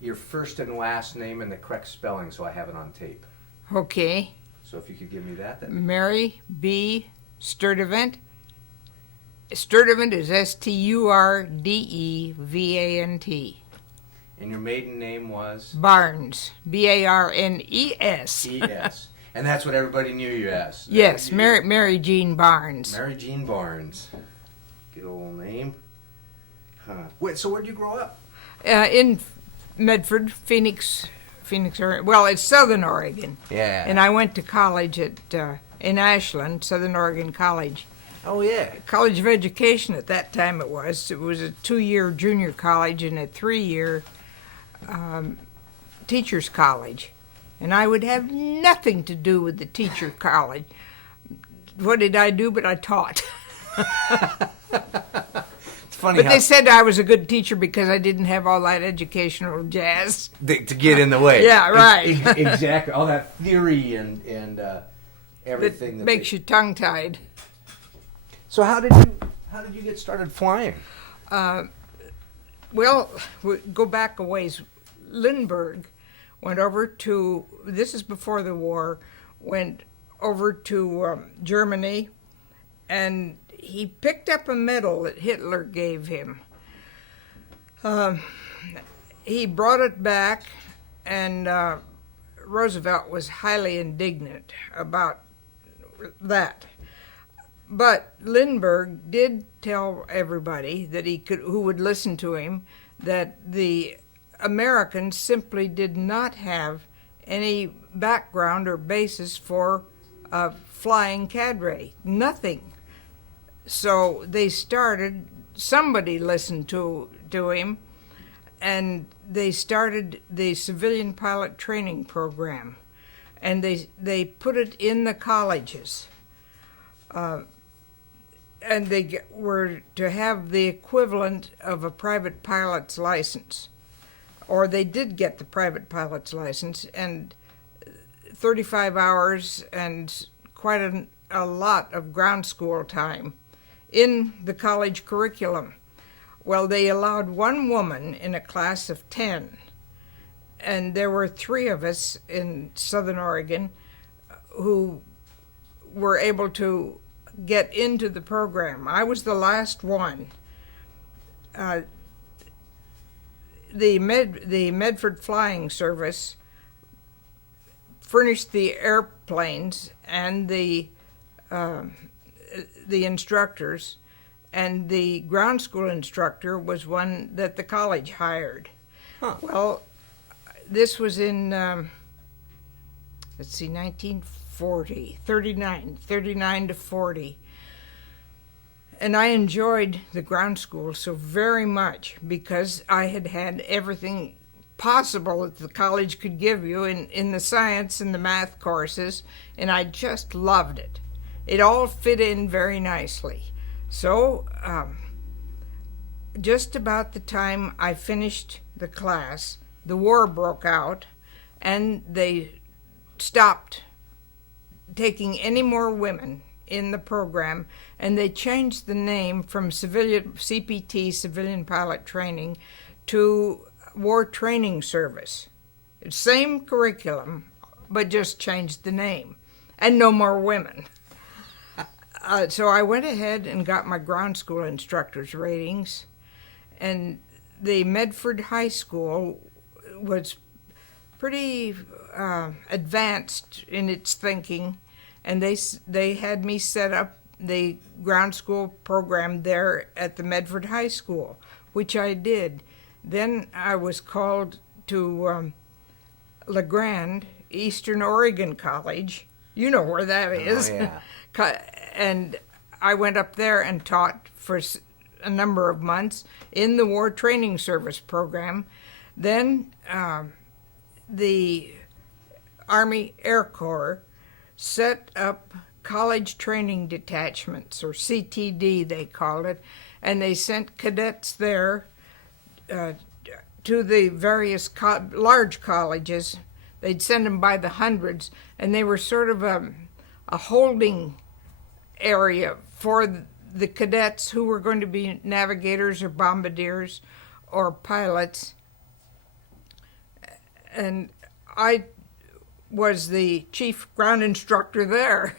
your first and last name and the correct spelling so I have it on tape. Okay. So if you could give me that. Mary B. Sturdevant. Sturdevant is Sturdevant. And your maiden name was? Barnes. Barnes. E.S. And that's what everybody knew you as. Yes, Mary Jean Barnes. Mary Jean Barnes. Good old name. Huh. Wait, so where'd you grow up? In Medford, Phoenix, Oregon. Well, it's Southern Oregon. Yeah. And I went to college in Ashland, Southern Oregon College. Oh, yeah. College of Education at that time it was. It was a 2-year junior college and a 3-year teacher's college. And I would have nothing to do with the teacher college. What did I do? But I taught. It's funny But they said I was a good teacher because I didn't have all that educational jazz. To get in the way. Yeah, right. Exactly. All that theory and everything. That makes you tongue-tied. So how did you get started flying? Well, we go back a ways. Lindbergh went over to, this is before the war, went over to Germany, and he picked up a medal that Hitler gave him. He brought it back, and Roosevelt was highly indignant about that. But Lindbergh did tell everybody that who would listen to him, that the Americans simply did not have any background or basis for a flying cadre. Nothing. So somebody listened to him, and they started the civilian pilot training program, and they put it in the colleges. And they were to have the equivalent of a private pilot's license. Or they did get the private pilot's license, and 35 hours and quite a lot of ground school time in the college curriculum. Well, they allowed one woman in a class of 10, and there were 3 of us in Southern Oregon who were able to get into the program. I was the last one. The Medford Flying Service furnished the airplanes and the instructors, and the ground school instructor was one that the college hired. Huh. Well, this was in 39 to 40. And I enjoyed the ground school so very much because I had had everything possible that the college could give you in the science and the math courses, and I just loved it. It all fit in very nicely. So just about the time I finished the class, the war broke out, and they stopped taking any more women in the program, and they changed the name from CPT, Civilian Pilot Training, to War Training Service. Same curriculum, but just changed the name, and no more women. So I went ahead and got my ground school instructor's ratings, and the Medford High School was pretty advanced in its thinking, and they had me set up the ground school program there at the Medford High School, which I did. Then I was called to La Grande, Eastern Oregon College. You know where that is. Oh, yeah. And I went up there and taught for a number of months in the War Training Service program. Then the Army Air Corps set up college training detachments, or CTD they called it, and they sent cadets there to the various large colleges. They'd send them by the hundreds, and they were sort of a holding area for the cadets who were going to be navigators or bombardiers or pilots. and I was the chief ground instructor there.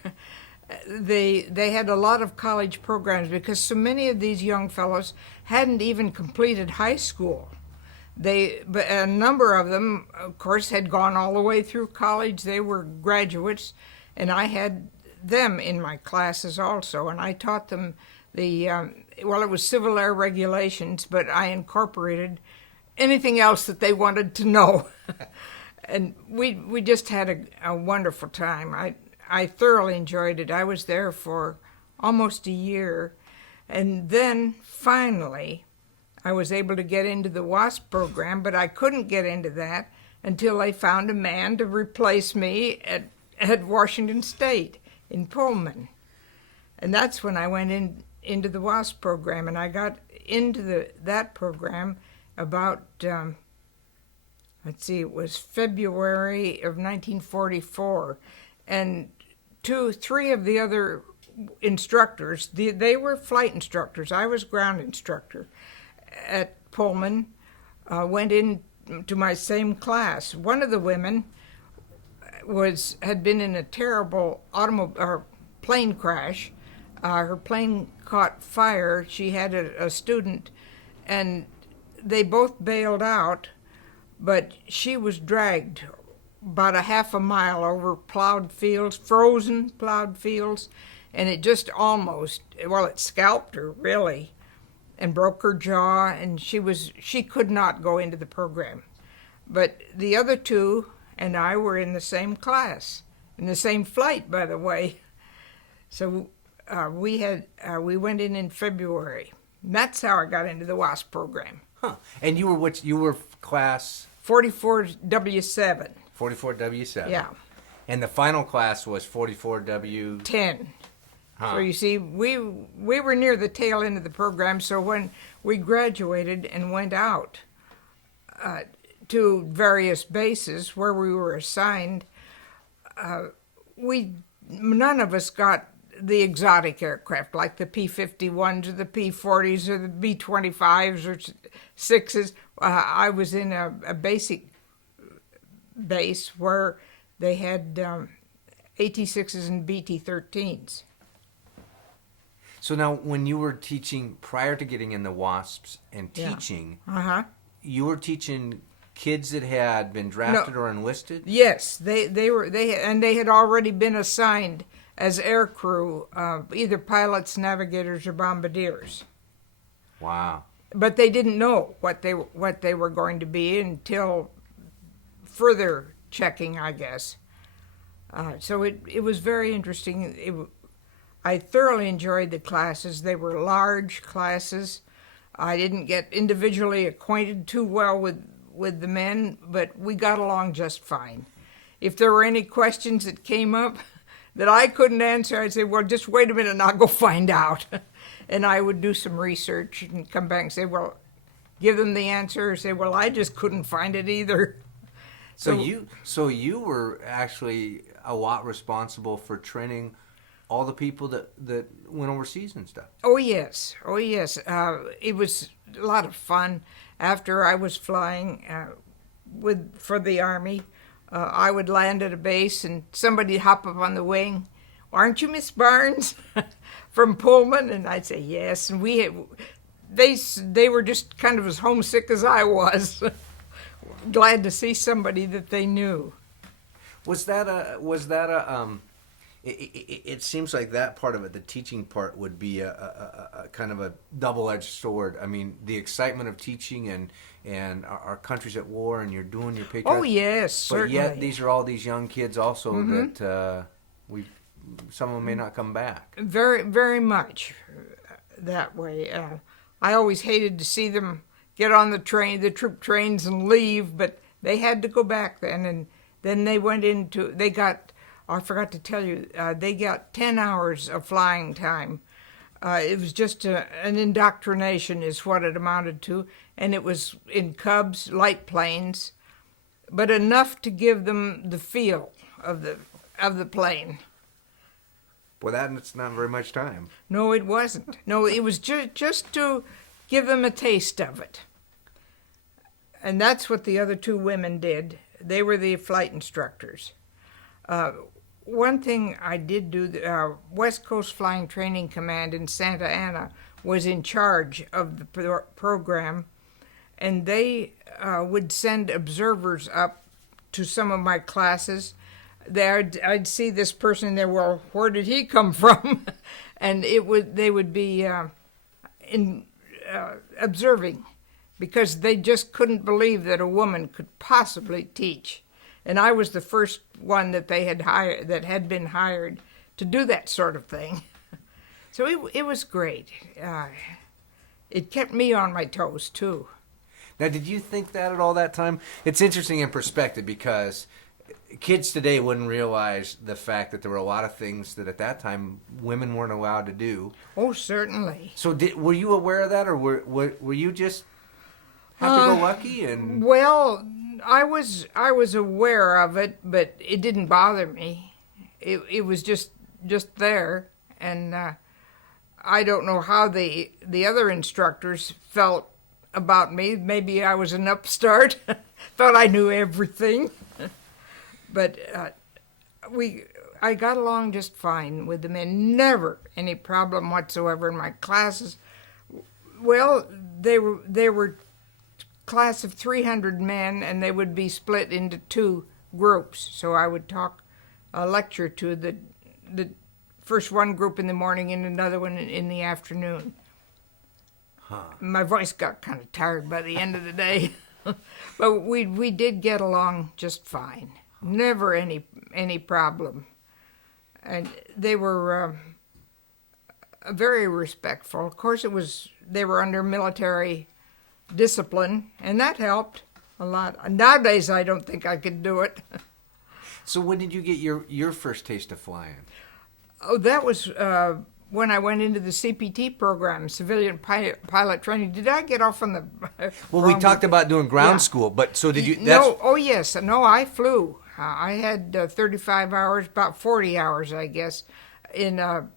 They had a lot of college programs because so many of these young fellows hadn't even completed high school. But a number of them, of course, had gone all the way through college. They were graduates, and I had them in my classes also, and I taught them it was civil air regulations, but I incorporated anything else that they wanted to know. And we just had a wonderful time. I thoroughly enjoyed it. I was there for almost a year, and then finally I was able to get into the WASP program, but I couldn't get into that until they found a man to replace me at Washington State in Pullman. And that's when I went into the WASP program, and I got into that program about, it was February of 1944. And three of the other instructors, they were flight instructors. I was ground instructor at Pullman, went into my same class. One of the women had been in a terrible plane crash. Her plane caught fire. She had a student, and they both bailed out, but she was dragged about a half a mile over plowed fields, frozen plowed fields, and it just it scalped her, really, and broke her jaw, and she could not go into the program. But the other two and I were in the same class, in the same flight, by the way. So we went in February. And that's how I got into the WASP program. Huh. And you were class? 44W7. 44W7. Yeah. And the final class was 44W? 10. Huh. So you see, we were near the tail end of the program, so when we graduated and went out to various bases where we were assigned, none of us got the exotic aircraft like the P-51s or the P-40s or the B-25s or 6s. I was in a basic base where they had AT-6s and BT-13s. So now, when you were teaching prior to getting in the WASPs and teaching, you were teaching kids that had been drafted or enlisted? Yes, they had already been assigned as air crew, either pilots, navigators, or bombardiers. Wow! But they didn't know what they were going to be until further checking, I guess. So it was very interesting. I thoroughly enjoyed the classes. They were large classes. I didn't get individually acquainted too well with the men, but we got along just fine. If there were any questions that came up that I couldn't answer, I'd say, well, just wait a minute and I'll go find out. And I would do some research and come back and say, well, give them the answer, or say, well, I just couldn't find it either. So you were actually a lot responsible for training all the people that went overseas and stuff. Oh yes. It was a lot of fun. After I was flying for the Army, I would land at a base and somebody'd hop up on the wing. Aren't you Miss Barnes from Pullman? And I'd say yes. And they were just kind of as homesick as I was. Glad to see somebody that they knew. It seems like that part of it, the teaching part, would be a kind of a double-edged sword. I mean, the excitement of teaching and our country's at war and you're doing your patriotic. Oh yes, certainly. But yet these are all these young kids also that some of them may not come back. Very, very much that way. I always hated to see them get on the troop trains and leave, but they had to go back then, and then I forgot to tell you, they got 10 hours of flying time. It was just an indoctrination is what it amounted to, and it was in Cubs, light planes, but enough to give them the feel of the plane. Well, that's not very much time. No, it wasn't. No, it was just to give them a taste of it. And that's what the other two women did. they were the flight instructors. One thing I did do, the West Coast Flying Training Command in Santa Ana was in charge of the program, and they would send observers up to some of my classes. I'd see this person there. Well, where did he come from? And they would be observing, because they just couldn't believe that a woman could possibly teach. And I was the first one that they had hired, that had been hired to do that sort of thing. So it was great. It kept me on my toes too. Now, did you think that at all that time? It's interesting in perspective, because kids today wouldn't realize the fact that there were a lot of things that at that time women weren't allowed to do. Oh, certainly. So were you aware of that, or were you just happy-go-lucky? And well, I was aware of it, but it didn't bother me. It was just there, and I don't know how the other instructors felt about me. Maybe I was an upstart, thought I knew everything. But I got along just fine with the men. Never any problem whatsoever in my classes. Well, they were class of 300 men, and they would be split into two groups. So I would talk a lecture to the first one group in the morning and another one in the afternoon. My voice got kind of tired by the end of the day, but we did get along just fine. Never any problem. And they were very respectful. Of course, they were under military discipline, and that helped a lot. Nowadays, I don't think I could do it. So when did you get your first taste of flying? Oh, that was when I went into the CPT program, civilian pilot training. Did I get off on the Well, we talked about doing ground school, but so did you? No, oh yes, no, I flew. I had 35 hours, about 40 hours, I guess, in a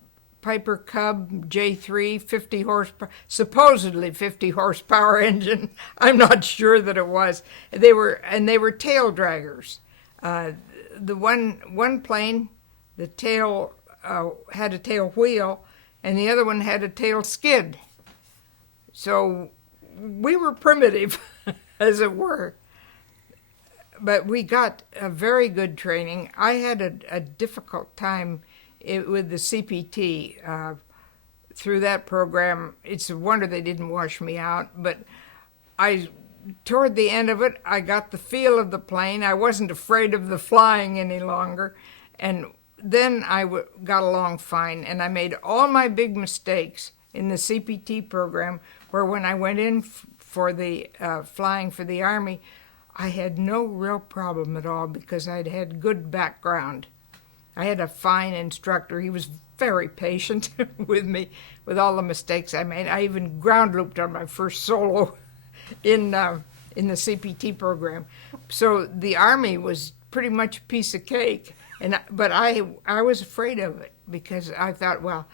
Piper Cub J3, 50 horsepower, supposedly 50 horsepower engine. I'm not sure that it was. They were tail draggers. The one plane, the tail had a tail wheel, and the other one had a tail skid. So we were primitive, as it were. But we got a very good training. I had a difficult time with the CPT through that program. It's a wonder they didn't wash me out. But toward the end of it, I got the feel of the plane. I wasn't afraid of the flying any longer. And then I got along fine. And I made all my big mistakes in the CPT program, where when I went in for the flying for the Army, I had no real problem at all, because I'd had good background. I had a fine instructor. He was very patient with me, with all the mistakes I made. I even ground looped on my first solo in the CPT program. So the Army was pretty much a piece of cake. But I was afraid of it, because I thought, well,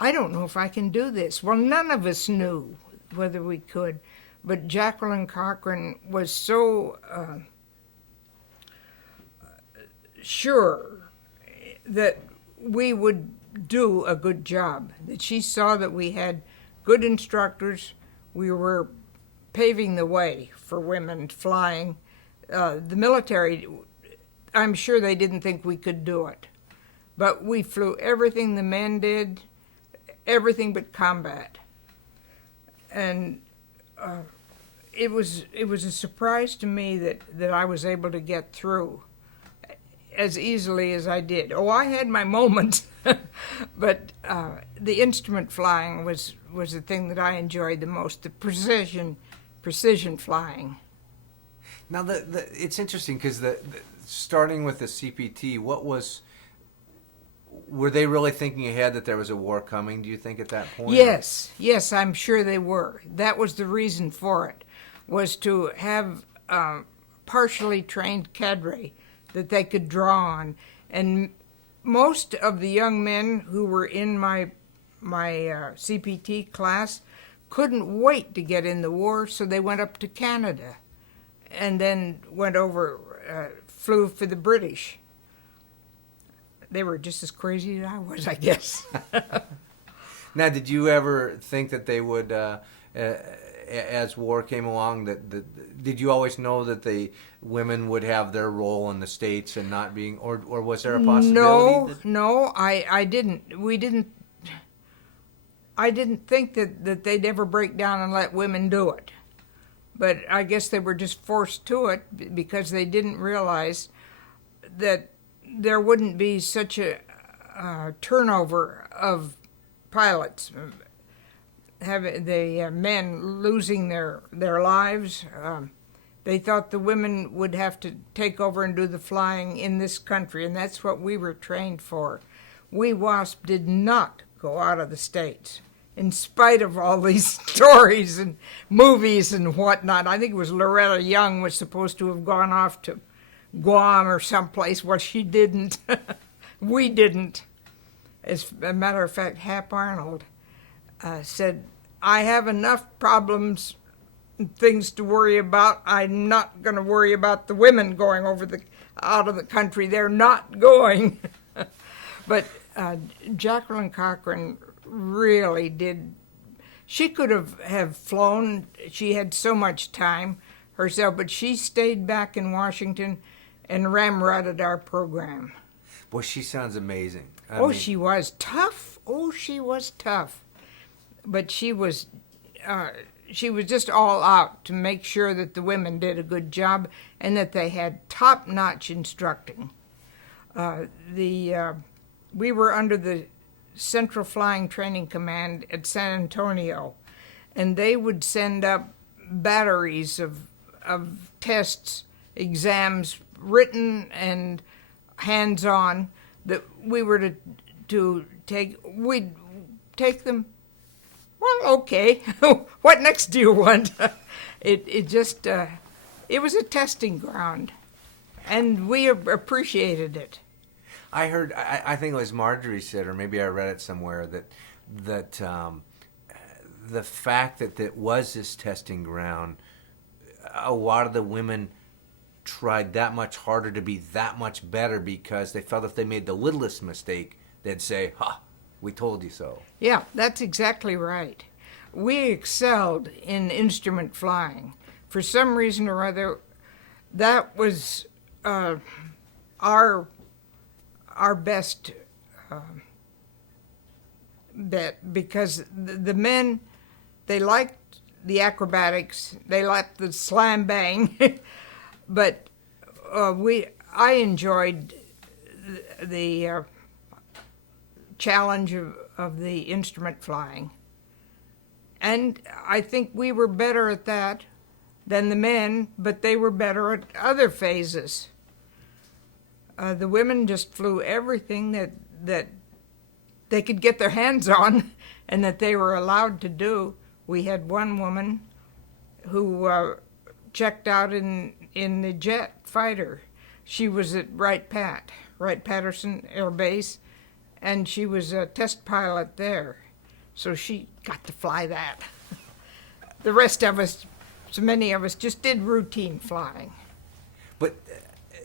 I don't know if I can do this. Well, none of us knew whether we could. But Jacqueline Cochran was so sure that we would do a good job, that she saw that we had good instructors. We were paving the way for women flying. The military, I'm sure they didn't think we could do it. But we flew everything the men did, everything but combat. And it was a surprise to me that I was able to get through as easily as I did. Oh, I had my moments, but the instrument flying was the thing that I enjoyed the most, the precision flying. Now, it's interesting, because starting with the CPT, were they really thinking ahead that there was a war coming, do you think, at that point? Yes, I'm sure they were. That was the reason for it, was to have partially trained cadre that they could draw on. And most of the young men who were in my CPT class couldn't wait to get in the war, so they went up to Canada and then went over flew for the British. They were just as crazy as I was, I guess. Now, did you ever think that they would, as war came along, did you always know that the women would have their role in the States and not being, or was there a possibility? No, I didn't. I didn't think that they'd ever break down and let women do it. But I guess they were just forced to it because they didn't realize that there wouldn't be such a turnover of pilots, having the men losing their lives. They thought the women would have to take over and do the flying in this country, and that's what we were trained for. We WASP did not go out of the States, in spite of all these stories and movies and whatnot. I think it was Loretta Young was supposed to have gone off to Guam or someplace. Well, she didn't. We didn't. As a matter of fact, Hap Arnold said, I have enough problems and things to worry about. I'm not going to worry about the women going out of the country. They're not going. But Jacqueline Cochran really did. She could have flown. She had so much time herself, but she stayed back in Washington and ramrodded our program. Boy, she sounds amazing. I mean, she was tough. Oh, she was tough. But she was just all out to make sure that the women did a good job and that they had top-notch instructing. We were under the Central Flying Training Command at San Antonio, and they would send up batteries of tests, exams, written and hands-on, that we were to take. We'd take them. Well, okay. What next do you want? It was a testing ground, and we appreciated it. I heard, I think it was Marjorie said, or maybe I read it somewhere, that the fact that it was this testing ground, a lot of the women tried that much harder to be that much better because they felt if they made the littlest mistake, they'd say, ha, we told you so. Yeah, that's exactly right. We excelled in instrument flying. For some reason or other, that was our best bet, because the men, they liked the acrobatics, they liked the slam bang, but I enjoyed the challenge of the instrument flying. And I think we were better at that than the men, but they were better at other phases. The women just flew everything that they could get their hands on and that they were allowed to do. We had one woman who checked out in the jet fighter. She was at Wright-Patterson Air Base, and she was a test pilot there. So she got to fly that. The rest of us, so many of us, just did routine flying. But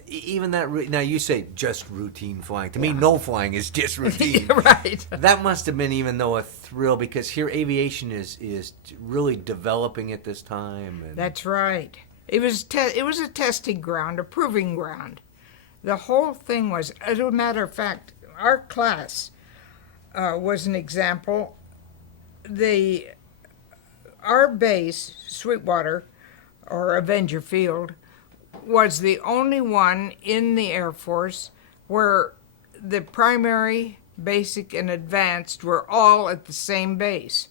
even that, now you say just routine flying. To me, no flying is just routine. Right. That must have been even though a thrill, because here aviation is really developing at this time. And that's right. It was a testing ground, a proving ground. The whole thing was, as a matter of fact, our class was an example. Our base, Sweetwater, or Avenger Field, was the only one in the Air Force where the primary, basic, and advanced were all at the same base.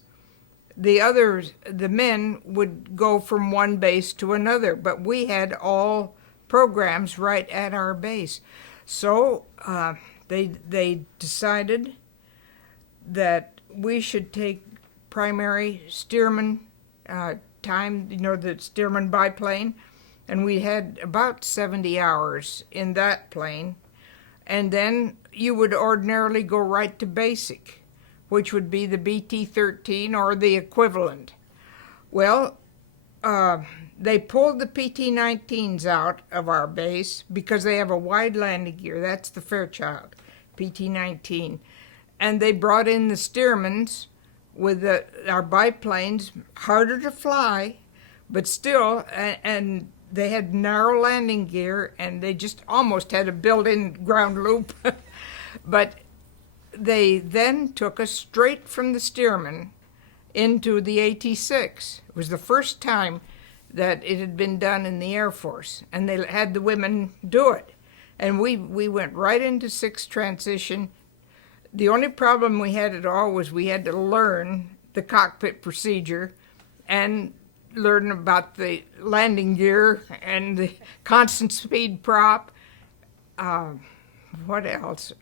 The others, the men, would go from one base to another, but we had all programs right at our base. So they decided that we should take primary steerman time, the steerman biplane, and we had about 70 hours in that plane, and then you would ordinarily go right to basic, which would be the BT-13 or the equivalent. Well, they pulled the PT-19s out of our base because they have a wide landing gear. That's the Fairchild PT-19. And they brought in the Stearmans with our biplanes, harder to fly, but still, and they had narrow landing gear, and they just almost had a built-in ground loop. But they then took us straight from the Stearman into the AT-6. It was the first time that it had been done in the Air Force, and they had the women do it. And we went right into 6 transition. The only problem we had at all was we had to learn the cockpit procedure and learn about the landing gear and the constant speed prop. What else?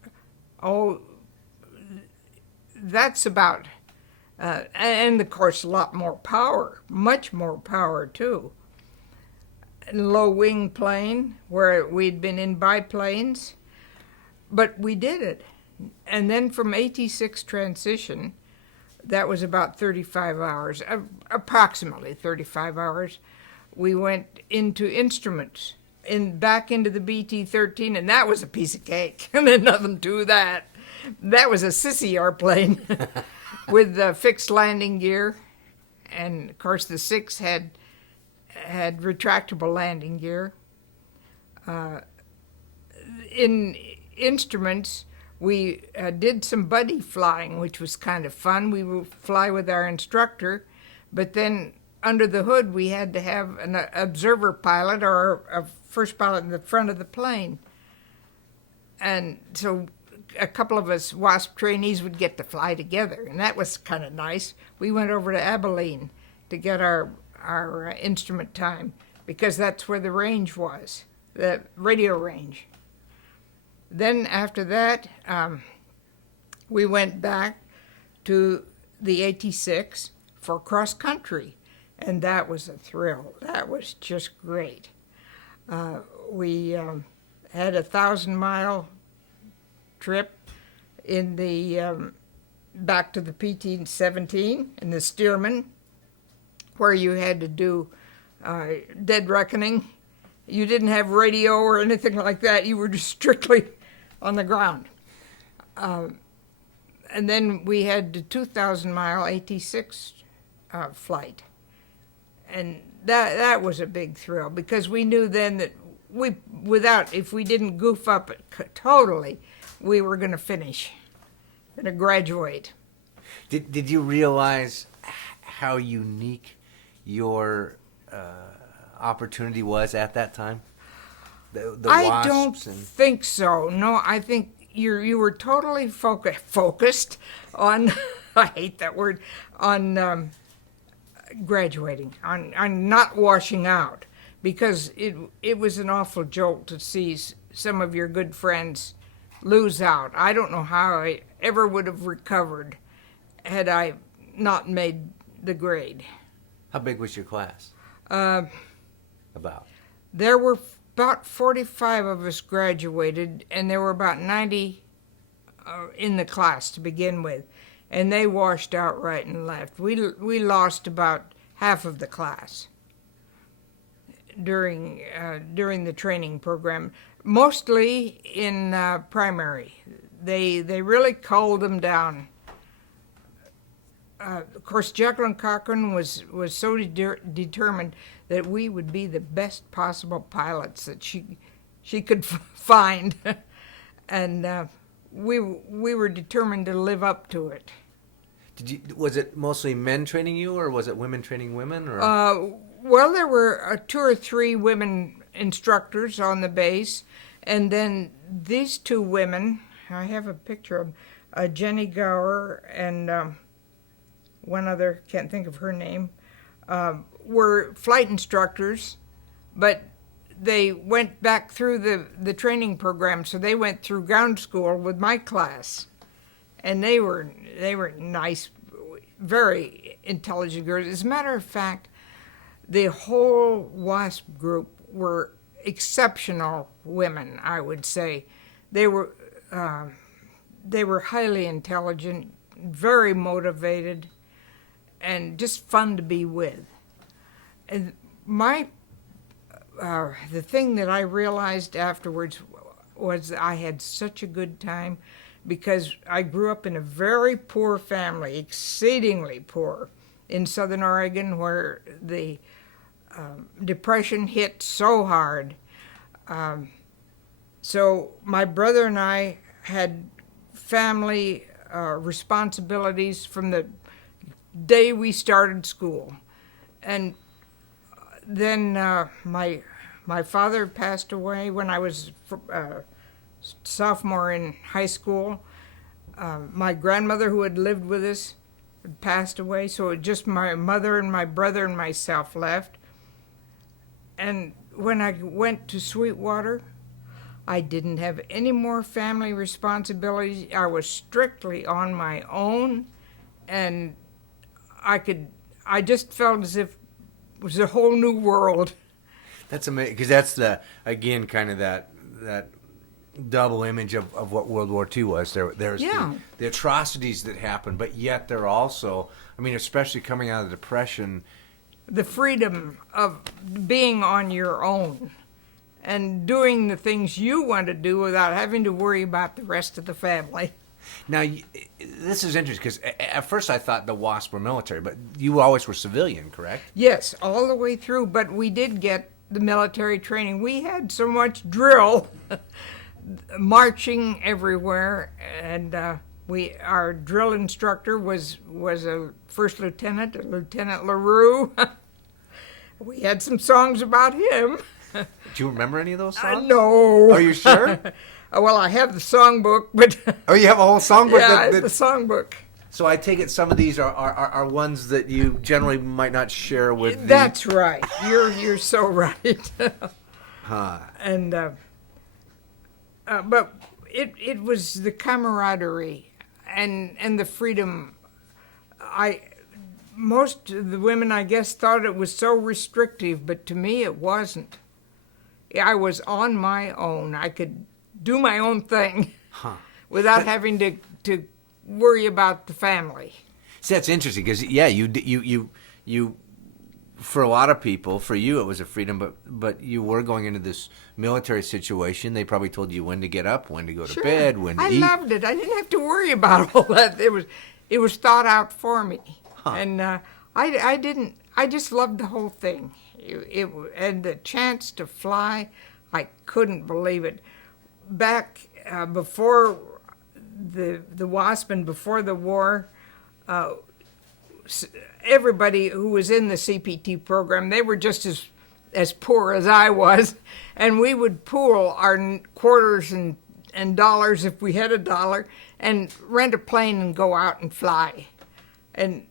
Oh, that's about, and of course a lot more power, much more power too. Low wing plane where we'd been in biplanes, but we did it. And then from AT-6 transition, that was about 35 hours, approximately 35 hours, we went into instruments, back into the BT-13, and that was a piece of cake. And then nothing to that. That was a sissy airplane with fixed landing gear. And of course the 6 had retractable landing gear. In instruments, we did some buddy flying, which was kind of fun. We would fly with our instructor, but then under the hood we had to have an observer pilot or a first pilot in the front of the plane. And so a couple of us WASP trainees would get to fly together, and that was kind of nice. We went over to Abilene to get our instrument time because that's where the range was, the radio range. Then after that, we went back to the AT-6 for cross-country, and that was a thrill. That was just great. We had a 1,000-mile trip in the back to the PT-17 in the Stearman, where you had to do dead reckoning. You didn't have radio or anything like that. You were just strictly on the ground. And then we had the 2,000-mile AT-6 flight. And that was a big thrill because we knew then that if we didn't goof up totally, we were going to finish, going to graduate. Did you realize how unique your opportunity was at that time? The I WASPs don't think so. No, I think you were totally focused on, I hate that word, on graduating, on not washing out, because it was an awful jolt to see some of your good friends lose out. I don't know how I ever would have recovered had I not made the grade. How big was your class? About? There were about 45 of us graduated, and there were about 90 in the class to begin with, and they washed out right and left. We lost about half of the class during the training program, mostly in primary. They really culled them down. Of course, Jacqueline Cochran was so determined that we would be the best possible pilots that she could find, and we were determined to live up to it. Was it mostly men training you, or was it women training women? Or well, there were 2 or 3 women instructors on the base, and then these 2 women. I have a picture of Jenny Gower and one other, can't think of her name, were flight instructors, but they went back through the training program, so they went through ground school with my class, and they were nice, very intelligent girls. As a matter of fact, the whole WASP group were exceptional women, I would say. They were highly intelligent, very motivated, and just fun to be with. my the thing that I realized afterwards was I had such a good time because I grew up in a very poor family, exceedingly poor, in Southern Oregon, where the Depression hit so hard. So my brother and I had family responsibilities from the day we started school. And then my father passed away when I was sophomore in high school. My grandmother, who had lived with us, had passed away, so it just my mother and my brother and myself left. And when I went to Sweetwater, I didn't have any more family responsibilities. I was strictly on my own, and I just felt as if it was a whole new world. That's amazing, because that's again kind of that double image of what World War II was. There's the atrocities that happened, but yet they're also, I mean, especially coming out of the Depression, the freedom of being on your own and doing the things you want to do without having to worry about the rest of the family. Now, this is interesting, because at first I thought the WASP were military, but you always were civilian, correct? Yes, all the way through, but we did get the military training. We had so much drill, marching everywhere, and our drill instructor was a first lieutenant, Lieutenant LaRue. We had some songs about him. Do you remember any of those songs? No. Are you sure? Well, I have the songbook, but... Oh, you have a whole songbook? Yeah, I have the songbook. So I take it some of these are ones that you generally might not share with That's right. You're so right. Huh. And but it was the camaraderie and the freedom. Most of the women, I guess, thought it was so restrictive, but to me it wasn't. I was on my own. I could do my own thing without having to worry about the family. See, that's interesting, because you for a lot of people, for you it was a freedom, but you were going into this military situation. They probably told you when to get up, when to go to bed, when to eat. I loved it. I didn't have to worry about all that. It was thought out for me, and I just loved the whole thing. And the chance to fly, I couldn't believe it. Back before the WASP and before the war, everybody who was in the CPT program, they were just as poor as I was, and we would pool our quarters and dollars, if we had a dollar, and rent a plane and go out and fly. And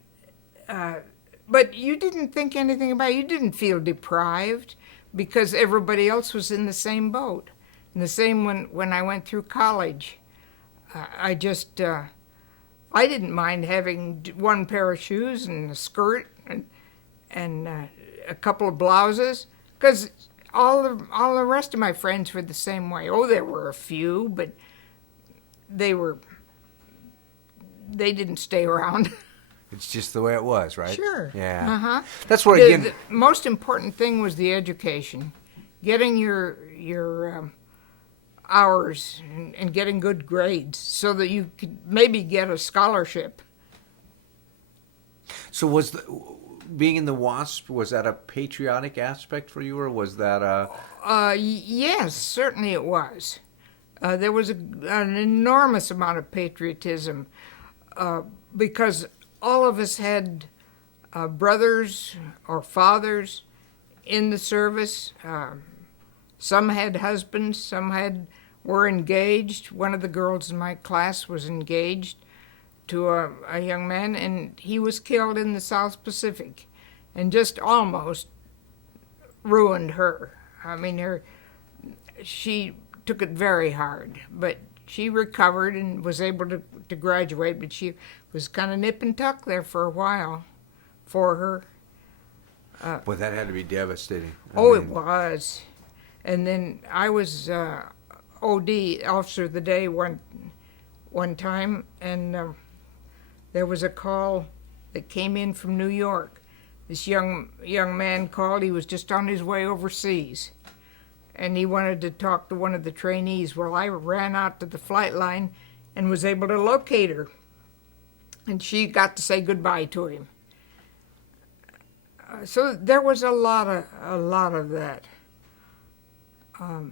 but you didn't think anything about it. You didn't feel deprived because everybody else was in the same boat. And the same when I went through college. I didn't mind having one pair of shoes and a skirt and a couple of blouses, because all the rest of my friends were the same way. Oh, there were a few, but they didn't stay around. It's just the way it was, right? Sure. Yeah. Uh-huh. That's where, again... The most important thing was the education. Getting your hours and getting good grades so that you could maybe get a scholarship. So being in the WASP, was that a patriotic aspect for you, or was that a... Yes, certainly it was. There was an enormous amount of patriotism because all of us had brothers or fathers in the service. Some had husbands, some were engaged. One of the girls in my class was engaged to a young man, and he was killed in the South Pacific and just almost ruined her. I mean, she took it very hard, but she recovered and was able to graduate, but she was kind of nip and tuck there for a while for her. Well, that had to be devastating. It was. And then I was OD, Officer of the Day, one time, and there was a call that came in from New York this young man called. He was just on his way overseas, and he wanted to talk to one of the trainees. Well, I ran out to the flight line and was able to locate her, and she got to say goodbye to him. So there was a lot of that. Let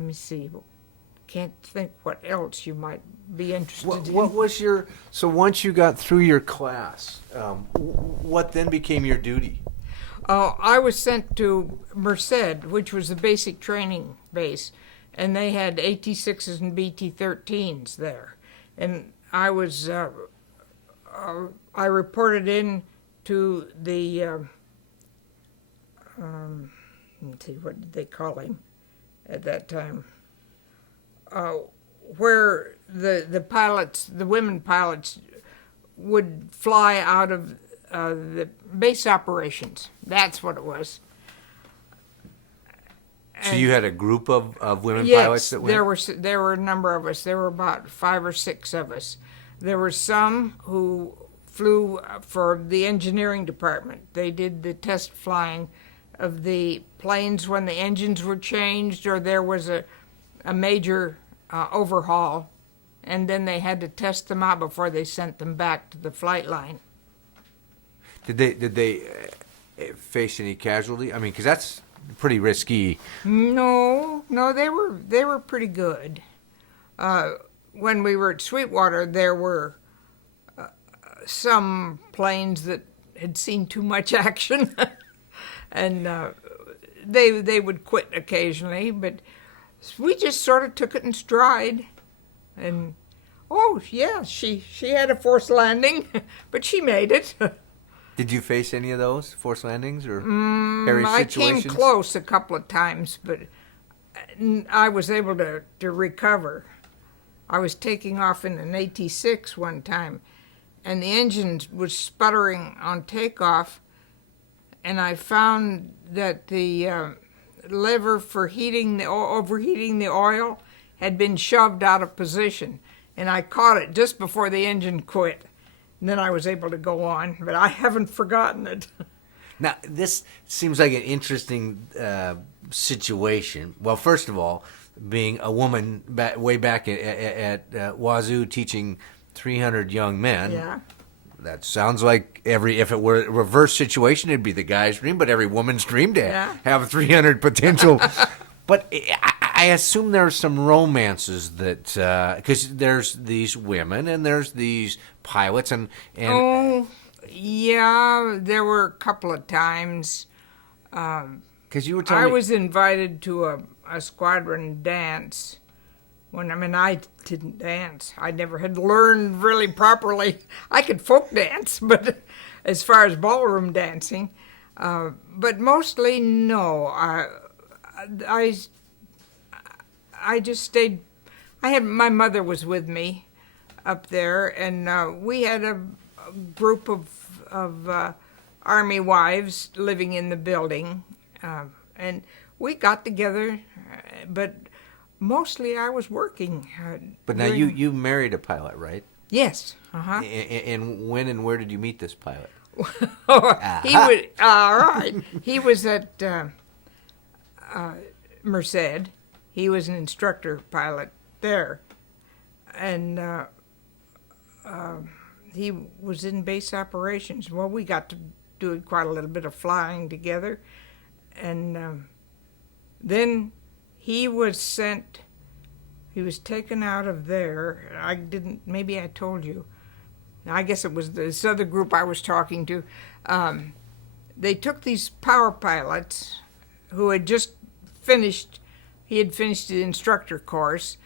me see. Can't think what else you might be interested in. What was so once you got through your class, what then became your duty? I was sent to Merced, which was the basic training base, and they had AT-6s and BT-13s there. And I was, I reported in to the, let's see, what did they call him at that time? Where the pilots, the women pilots, would fly out of the base operations. That's what it was. So you had a group of women yes, pilots that went? There were a number of us. There were about 5 or 6 of us. There were some who flew for the engineering department. They did the test flying of the planes when the engines were changed or there was a major overhaul, and then they had to test them out before they sent them back to the flight line. Did they face any casualty? I mean, because that's pretty risky. No, they were pretty good. When we were at Sweetwater, there were some planes that had seen too much action, and they would quit occasionally, but we just sort of took it in stride. And oh yeah, she had a forced landing, but she made it. Did you face any of those forced landings or hairy situations? I came close a couple of times, but I was able to recover. I was taking off in an AT-6 one time, and the engine was sputtering on takeoff, and I found that the lever for overheating the oil had been shoved out of position, and I caught it just before the engine quit. And then I was able to go on, but I haven't forgotten it. Now, this seems like an interesting situation. Well, first of all, being a woman way back at Wazoo teaching 300 young men. Yeah. That sounds like if it were a reverse situation, it'd be the guy's dream, but every woman's dream to have 300 potential. But I assume there's some romances that, because there's these women and there's these pilots and oh, yeah, there were a couple of times. Because you were telling me, I was invited to a squadron dance. I didn't dance. I never had learned really properly. I could folk dance, but as far as ballroom dancing, but mostly no. I just stayed. My mother was with me up there, and we had a group of Army wives living in the building, and we got together, but mostly I was working. But now you married a pilot, right? Yes. Uh-huh. And when and where did you meet this pilot? He was all right. He was at Merced. He was an instructor pilot there, and he was in base operations. Well, we got to do quite a little bit of flying together, and then he was sent. He was taken out of there. Maybe I told you. I guess it was this other group I was talking to. They took these power pilots who had just finished. He had finished the instructor course,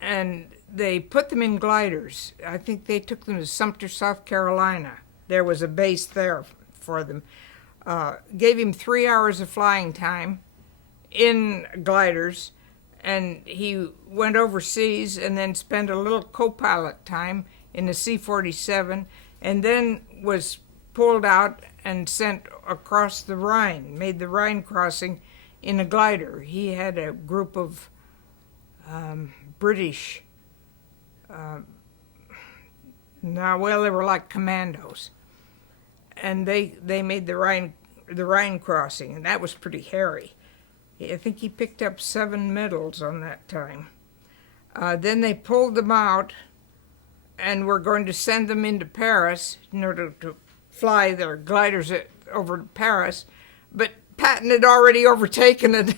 and they put them in gliders. I think they took them to Sumter, South Carolina. There was a base there for them. Gave him 3 hours of flying time in gliders, and he went overseas and then spent a little co-pilot time in the C-47, and then was pulled out and sent across the Rhine, made the Rhine crossing in a glider. He had a group of British, they were like commandos. and they made the Rhine crossing, and that was pretty hairy. I think he picked up 7 medals on that time. Then they pulled them out and were going to send them into Paris in order to fly their gliders over to Paris, but Patton had already overtaken it.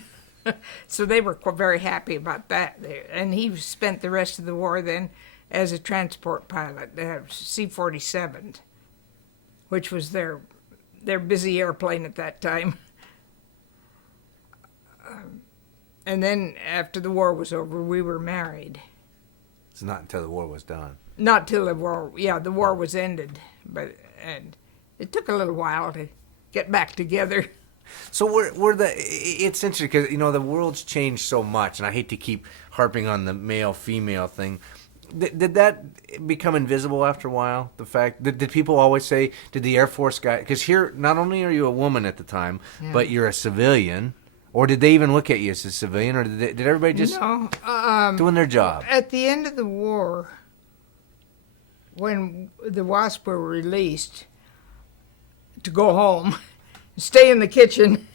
So they were very happy about that. And he spent the rest of the war then as a transport pilot. They had C-47, which was their busy airplane at that time. And then after the war was over, we were married. It's not until the war was done. Not till the war was ended. And it took a little while to get back together. So it's interesting because, the world's changed so much, and I hate to keep harping on the male-female thing. Did that become invisible after a while? The fact did people always say, did the Air Force guy, because here, not only are you a woman at the time, but you're a civilian, or did they even look at you as a civilian, or did everybody just doing their job? At the end of the war, when the WASP were released to go home, stay in the kitchen,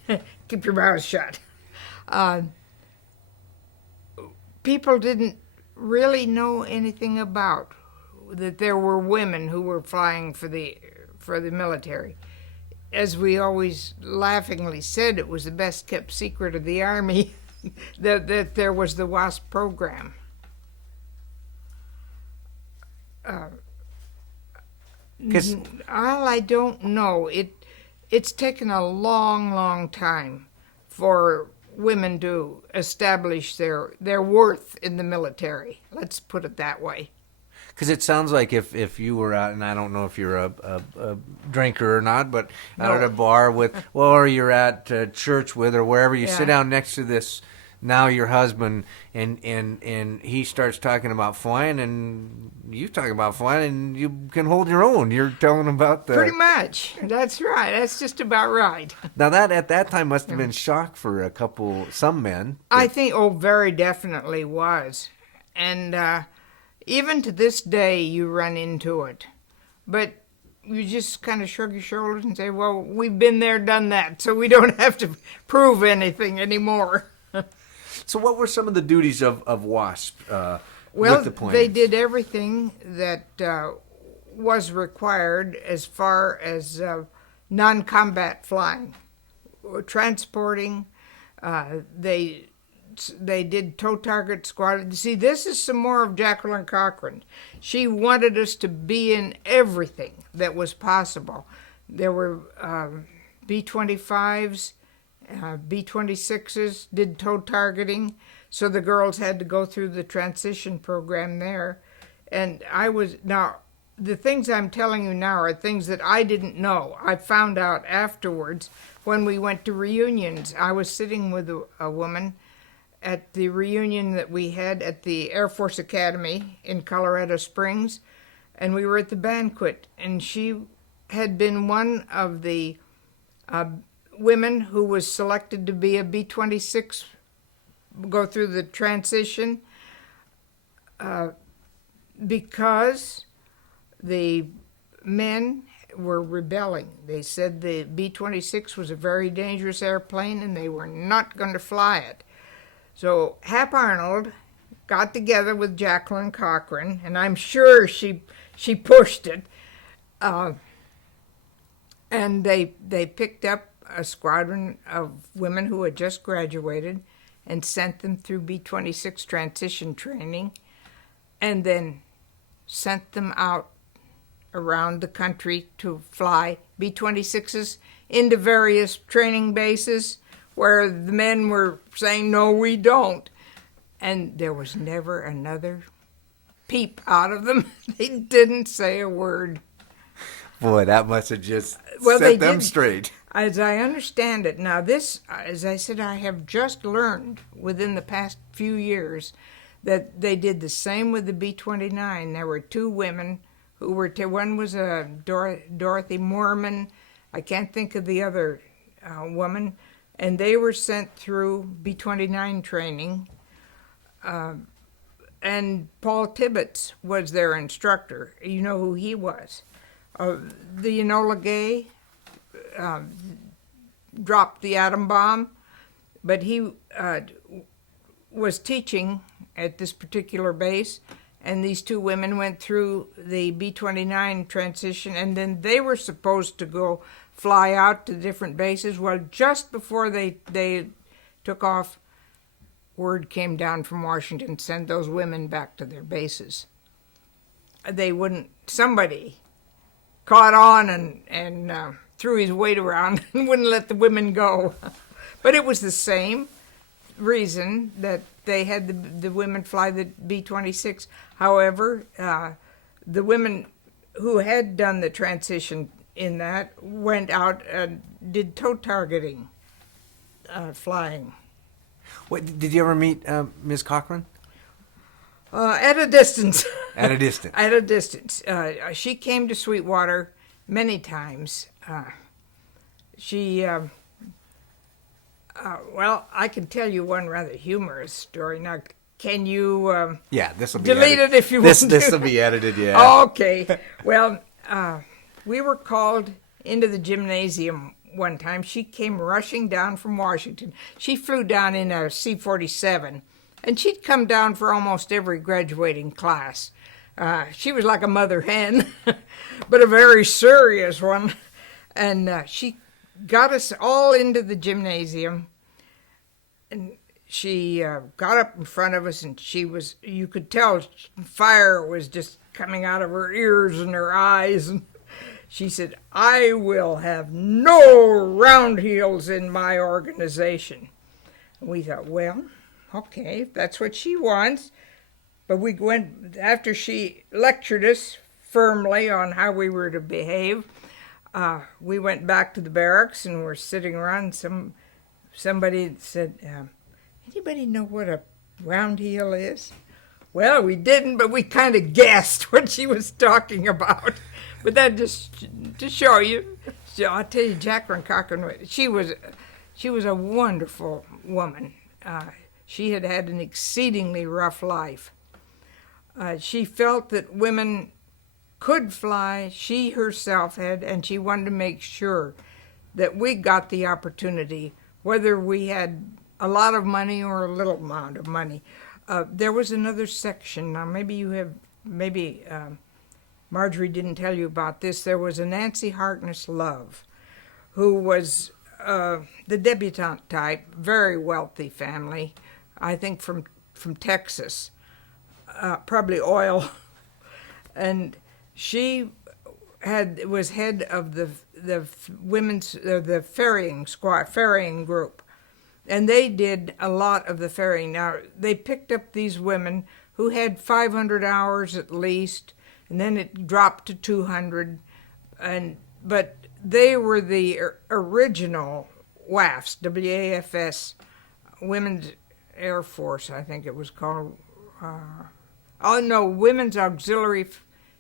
keep your mouth shut. People didn't really know anything about that there were women who were flying for the military. As we always laughingly said, it was the best kept secret of the Army that there was the WASP program. I don't know. It's taken a long, long time for women to establish their worth in the military. Let's put it that way. Because it sounds like if you were out, and I don't know if you're a drinker or not, but out at a bar with, or you're at church with, or wherever, you sit down next to this, now your husband, and he starts talking about flying, and you talking about flying, and you can hold your own. You're telling about the... Pretty much. That's right. That's just about right. Now that at that time must have been shock for some men. I think, very definitely was. And even to this day, you run into it. But you just kind of shrug your shoulders and say, well, we've been there, done that, so we don't have to prove anything anymore. So what were some of the duties of WASP with the plane? They did everything that was required as far as non-combat flying. Transporting, they did tow target squadron. See, this is some more of Jacqueline Cochran. She wanted us to be in everything that was possible. There were B-25s, B-26s, did tow targeting, so the girls had to go through the transition program there. And the things I'm telling you now are things that I didn't know. I found out afterwards when we went to reunions. I was sitting with a woman at the reunion that we had at the Air Force Academy in Colorado Springs, and we were at the banquet, and she had been one of the women who was selected to be a B-26, go through the transition, because the men were rebelling. They said the B-26 was a very dangerous airplane and they were not going to fly it. So Hap Arnold got together with Jacqueline Cochran, and I'm sure she pushed it, and they picked up a squadron of women who had just graduated and sent them through B-26 transition training, and then sent them out around the country to fly B-26s into various training bases where the men were saying, no, we don't. And there was never another peep out of them. They didn't say a word. Boy, that must have just set them straight. As I understand it, now this, as I said, I have just learned within the past few years that they did the same with the B-29. There were 2 women who were, one was a Dorothy Moorman, I can't think of the other woman, and they were sent through B-29 training, and Paul Tibbets was their instructor. You know who he was. The Enola Gay dropped the atom bomb, but he was teaching at this particular base, and these two women went through the B-29 transition, and then they were supposed to go fly out to different bases. Well, just before they took off, word came down from Washington, send those women back to their bases. They wouldn't, somebody caught on and threw his weight around and wouldn't let the women go. But it was the same reason that they had the women fly the B-26. However, the women who had done the transition in that went out and did tow targeting flying. What, did you ever meet Ms. Cochran? At a distance. At a distance. At a distance. She came to Sweetwater many times. Well, I can tell you one rather humorous story. Now, can you yeah, this will be delete edited. it if you want to? This will be edited, yeah. Okay. Well, we were called into the gymnasium one time. She came rushing down from Washington. She flew down in a C-47, and she'd come down for almost every graduating class. She was like a mother hen, but a very serious one. And she got us all into the gymnasium, and she got up in front of us, and you could tell fire was just coming out of her ears and her eyes. And she said, "I will have no round heels in my organization." And we thought, well, okay, if that's what she wants. But we went, after she lectured us firmly on how we were to behave, we went back to the barracks and were sitting around. Somebody said, "Anybody know what a round heel is?" Well, we didn't, but we kind of guessed what she was talking about. But that just to show you. So I'll tell you, Jacqueline Cochran, she was a wonderful woman. She had had an exceedingly rough life. She felt that women could fly, she herself had, and she wanted to make sure that we got the opportunity, whether we had a lot of money or a little amount of money. There was another section. Now, maybe Marjorie didn't tell you about this. There was a Nancy Harkness Love, who was the debutante type, very wealthy family, I think from Texas, probably oil, and she was head of the women's the ferrying group, and they did a lot of the ferrying. Now they picked up these women who had 500 hours at least, and then it dropped to 200, but they were the original WAFs, WAFS, Women's Air Force, I think it was called. Women's Auxiliary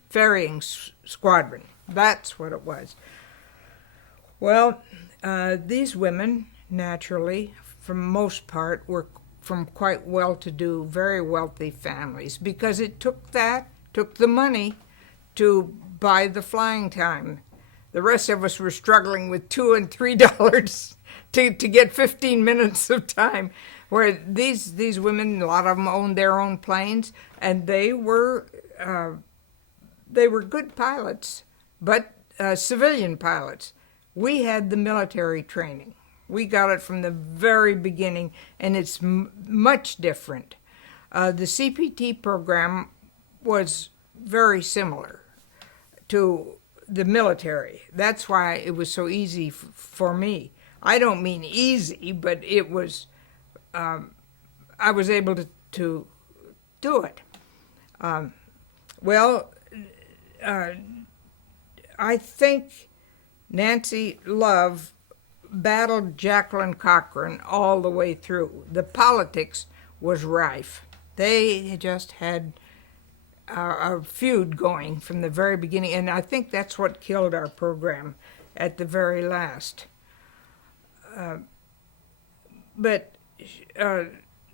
Ferrying Squadron. That's what it was. Well, these women, naturally, for the most part, were from quite well-to-do, very wealthy families, because it took the money to buy the flying time. The rest of us were struggling with $2 and $3 to get 15 minutes of time. Where these women, a lot of them owned their own planes, and they were good pilots, but civilian pilots. We had the military training. We got it from the very beginning, and it's much different. The CPT program was very similar to the military. That's why it was so easy for me. I don't mean easy, but it was. I was able to do it. I think Nancy Love battled Jacqueline Cochran all the way through. The politics was rife. They just had a feud going from the very beginning, and I think that's what killed our program at the very last. But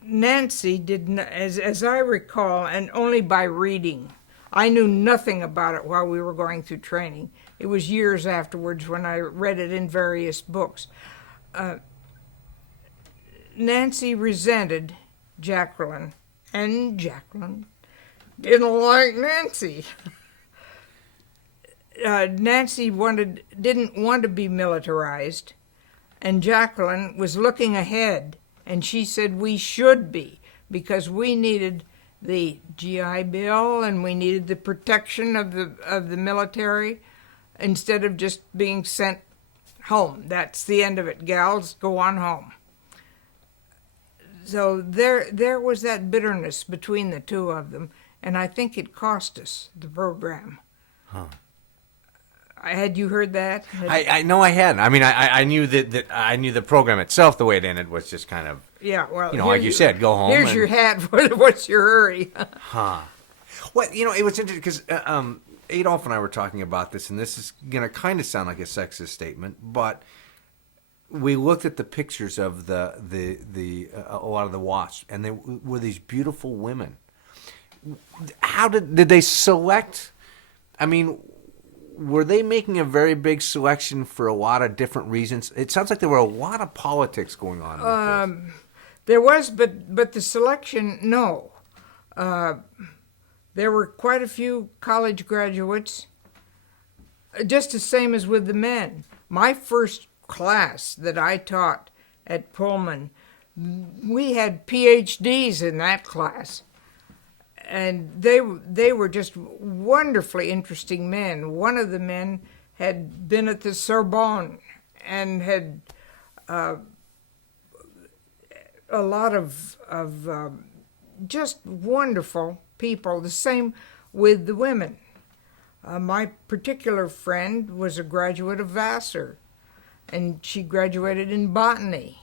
Nancy did, as I recall, and only by reading. I knew nothing about it while we were going through training. It was years afterwards when I read it in various books. Nancy resented Jacqueline, and Jacqueline didn't like Nancy. Nancy didn't want to be militarized, and Jacqueline was looking ahead, and she said we should be, because we needed the GI Bill and we needed the protection of the military instead of just being sent home. That's the end of it, gals, go on home. So there was that bitterness between the two of them, and I think it cost us the program. Huh. Had you heard that? I know I hadn't. I mean, I knew that I knew the program itself, the way it ended, was just kind of, yeah, well, like you said, go home. Here's your hat. What's your hurry? Huh. Well, it was interesting because Adolph and I were talking about this, and this is going to kind of sound like a sexist statement, but we looked at the pictures of a lot of the WASP, and they were these beautiful women. How did they select? I mean, were they making a very big selection for a lot of different reasons? It sounds like there were a lot of politics going on with this. There was, but the selection, no. There were quite a few college graduates, just the same as with the men. My first class that I taught at Pullman, we had PhDs in that class. And they were just wonderfully interesting men. One of the men had been at the Sorbonne and had a lot of just wonderful people. The same with the women. My particular friend was a graduate of Vassar, and she graduated in botany.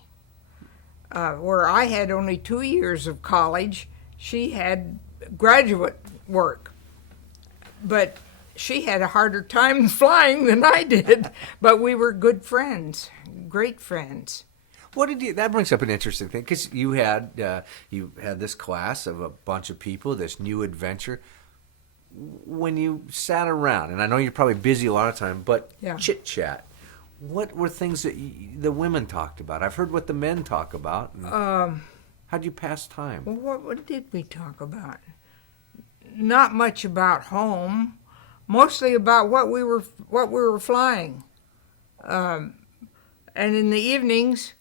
Where I had only 2 years of college, she had graduate work, but she had a harder time flying than I did. But we were good friends, great friends. That brings up an interesting thing, because you had this class of a bunch of people, this new adventure. When you sat around, and I know you're probably busy a lot of time, but yeah. Chit chat. What were things that the women talked about? I've heard what the men talk about. How'd you pass time? Well, what did we talk about? Not much about home, mostly about what we were flying. And in the evenings,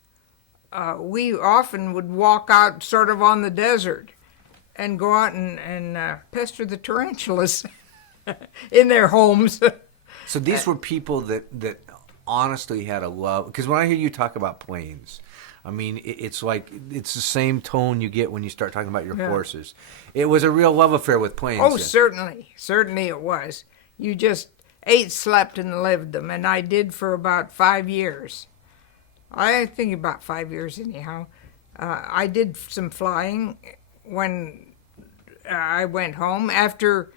we often would walk out sort of on the desert and go out and pester the tarantulas in their homes. So these were people that honestly had a love, because when I hear you talk about planes, I mean, it's like it's the same tone you get when you start talking about your horses. It was a real love affair with planes. Oh, certainly it was. You just ate, slept, and lived them, and I did for about 5 years. I think about 5 years anyhow. I did some flying when I went home after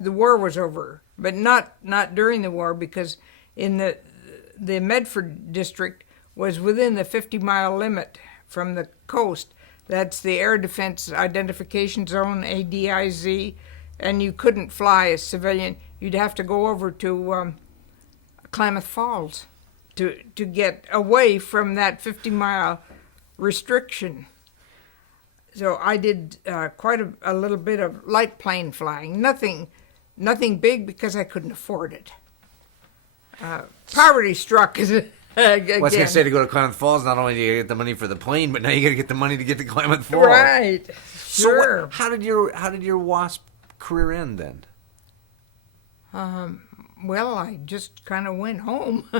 the war was over, but not during the war, because in the Medford district was within the 50-mile limit from the coast. That's the Air Defense Identification Zone, ADIZ, and you couldn't fly as civilian. You'd have to go over to Klamath Falls to get away from that 50-mile restriction. So I did quite a little bit of light plane flying. Nothing big, because I couldn't afford it. Poverty struck again. Well, I was going to say, to go to Klamath Falls, not only do you get the money for the plane, but now you got to get the money to get to Klamath Falls. Right. Sure. So how did your WASP career end then? Well, I just kind of went home,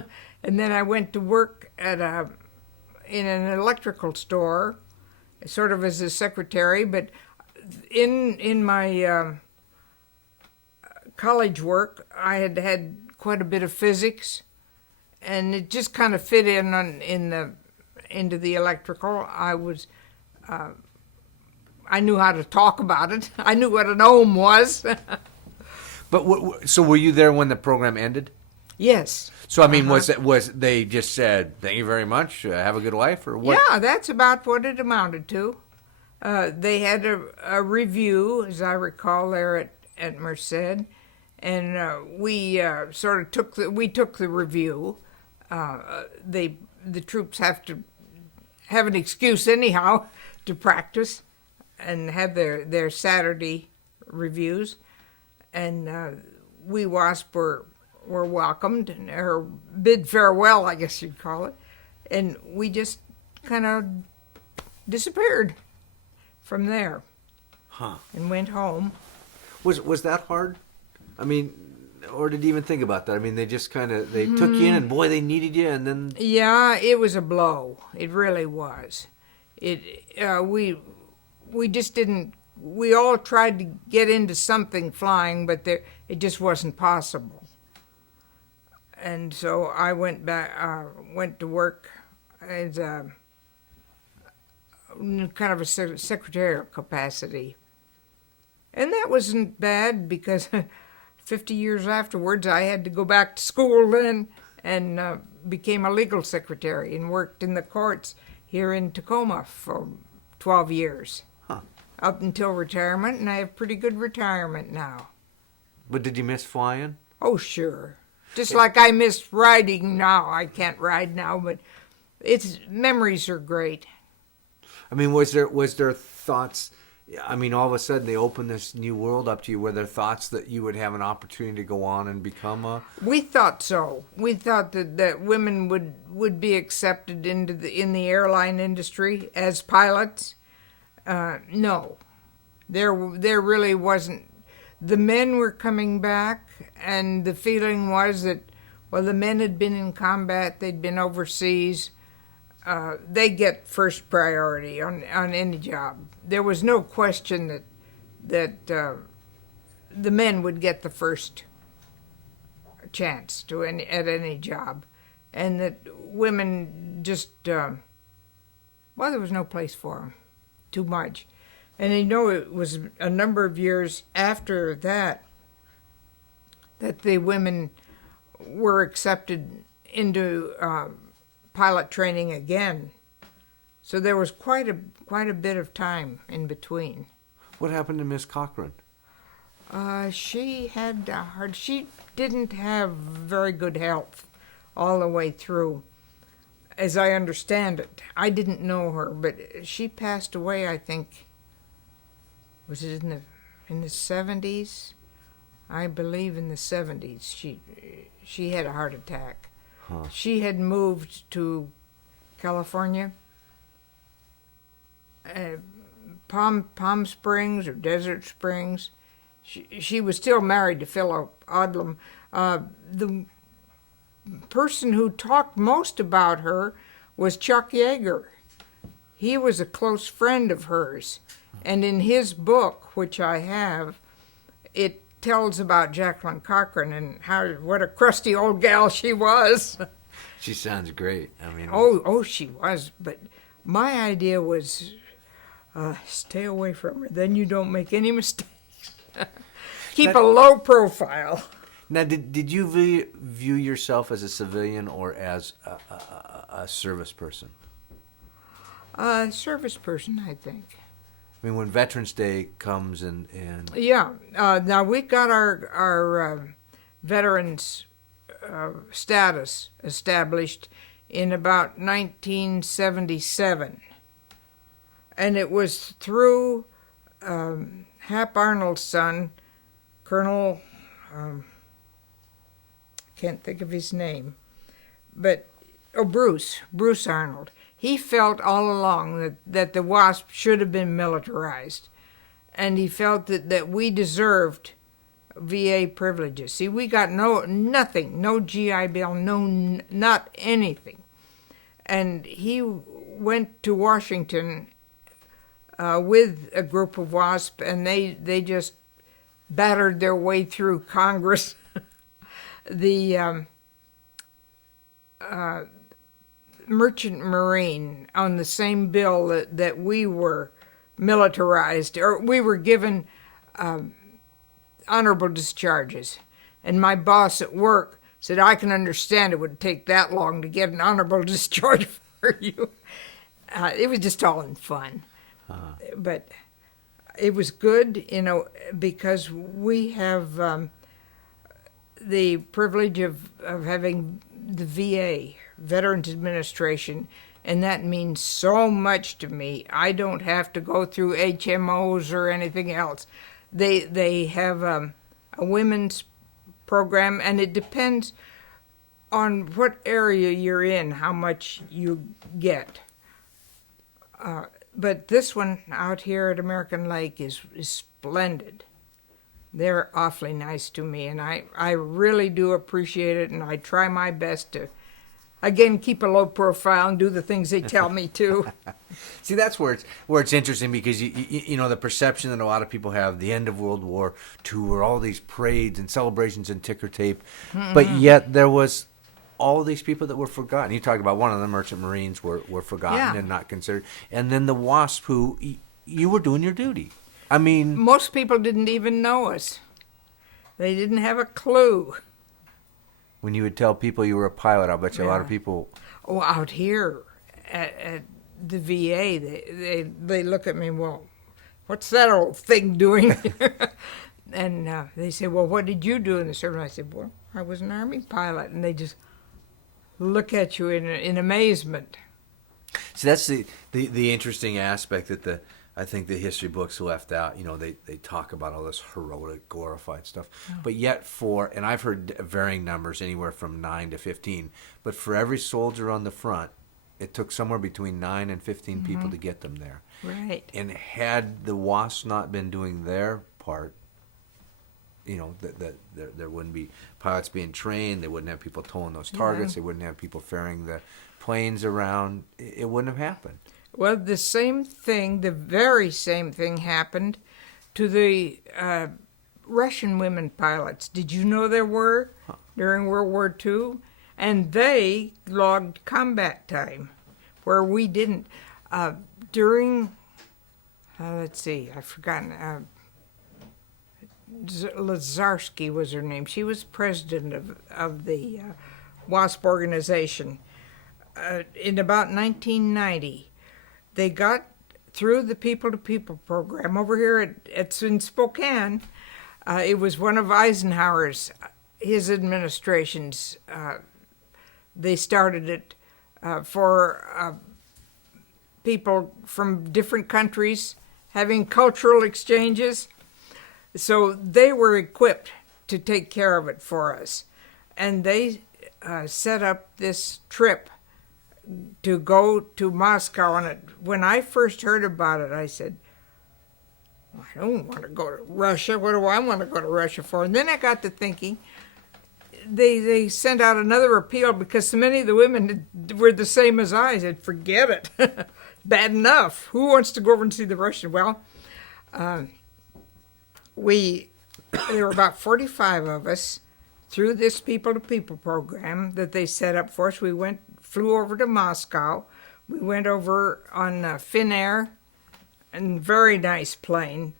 and then I went to work in an electrical store, sort of as a secretary. But in my college work, I had quite a bit of physics, and it just kind of fit into the electrical. I knew how to talk about it. I knew what an ohm was. But so were you there when the program ended? Yes. So I mean, was they just said thank you very much, have a good life, or what? Yeah, that's about what it amounted to. They had a review, as I recall, there at Merced, and we sort of took the review. The troops have to have an excuse anyhow to practice and have their Saturday reviews, and we WASP were welcomed, or bid farewell, I guess you'd call it, and we just kind of disappeared from there. Huh. And went home. Was that hard? I mean, or did you even think about that? I mean, they just kind of, they took you in and boy, they needed you, and then... Yeah, it was a blow. It really was. We just didn't, we all tried to get into something flying, but it just wasn't possible. And so I went to work as kind of a secretarial capacity. And that wasn't bad because 50 years afterwards I had to go back to school then and became a legal secretary and worked in the courts here in Tacoma for 12 years. Huh. Up until retirement, and I have pretty good retirement now. But did you miss flying? Oh, sure. Just like I miss riding now. I can't ride now, but memories are great. I mean, was there thoughts? I mean, all of a sudden they opened this new world up to you. Were there thoughts that you would have an opportunity to go on and become a? We thought so. We thought that women would be accepted in the airline industry as pilots. No, there really wasn't. The men were coming back, and the feeling was that, well, the men had been in combat, they'd been overseas. They get first priority on any job. There was no question that the men would get the first chance at any job, and that women just there was no place for them, too much. And it was a number of years after that the women were accepted into pilot training again. So there was quite a bit of time in between. What happened to Miss Cochran? She didn't have very good health all the way through, as I understand it. I didn't know her, but she passed away, I think, was it in the 70s? I believe in the 70s. She had a heart attack. Huh. She had moved to California, Palm Springs or Desert Springs. She was still married to Philip Odlum. The person who talked most about her was Chuck Yeager. He was a close friend of hers. And in his book, which I have, it tells about Jacqueline Cochran and what a crusty old gal she was. She sounds great. I mean, oh, she was. But my idea was, stay away from her. Then you don't make any mistakes. Keep a low profile. Now, did you view yourself as a civilian or as a service person? Service person, I think. I mean, when Veterans Day comes and Yeah. Now, we got our veterans status established in about 1977. And it was through Hap Arnold's son, Colonel, can't think of his name, but Bruce Arnold. He felt all along that the WASP should have been militarized, and he felt that we deserved VA privileges. See, we got nothing, no GI Bill, not anything. And he went to Washington with a group of WASP, and they just battered their way through Congress. The Merchant Marine on the same bill that we were militarized, or we were given honorable discharges. And my boss at work said, I can understand it would take that long to get an honorable discharge for you. It was just all in fun. But it was good, because we have the privilege of having the VA, Veterans Administration, and that means so much to me. I don't have to go through HMOs or anything else. They have a women's program, and it depends on what area you're in, how much you get. But this one out here at American Lake is splendid. They're awfully nice to me, and I really do appreciate it, and I try my best to, again, keep a low profile and do the things they tell me to. See, that's where it's interesting, because you know, the perception that a lot of people have, the end of World War II, were all these parades and celebrations and ticker tape, but yet there was all these people that were forgotten. You talked about one of the merchant marines were forgotten and not considered, and then the WASP, who you were doing your duty. I mean, most people didn't even know us. They didn't have a clue. When you would tell people you were a pilot, I'll bet you a lot of people. Oh, out here at the VA, they look at me, well, what's that old thing doing? And they say, well, what did you do in the service? I said, well, I was an Army pilot. And they just look at you in amazement. See, that's the interesting aspect that I think the history books left out. You know, they talk about all this heroic, glorified stuff. But yet and I've heard varying numbers, anywhere from 9 to 15, but for every soldier on the front, it took somewhere between 9 and 15 people to get them there. Right. And had the WASP not been doing their part, you know, there wouldn't be pilots being trained, they wouldn't have people towing those targets, they wouldn't have people ferrying the planes around. It wouldn't have happened. Well, the very same thing happened to the Russian women pilots. Did you know there were during World War II? And they logged combat time, where we didn't. During, let's see, I've forgotten, Lazarsky was her name. She was president of the WASP organization. In about 1990, they got through the people-to-people program over here at in Spokane. It was one of Eisenhower's, his administration's. They started it for people from different countries having cultural exchanges. So they were equipped to take care of it for us. And they set up this trip to go to Moscow. And when I first heard about it, I said, I don't want to go to Russia. What do I want to go to Russia for? And then I got to thinking, they sent out another appeal because so many of the women were the same as I said, forget it. Bad enough. Who wants to go over and see the Russian? Well, there were about 45 of us through this people-to-people program that they set up for us. We flew over to Moscow. We went over on Finnair, a very nice plane.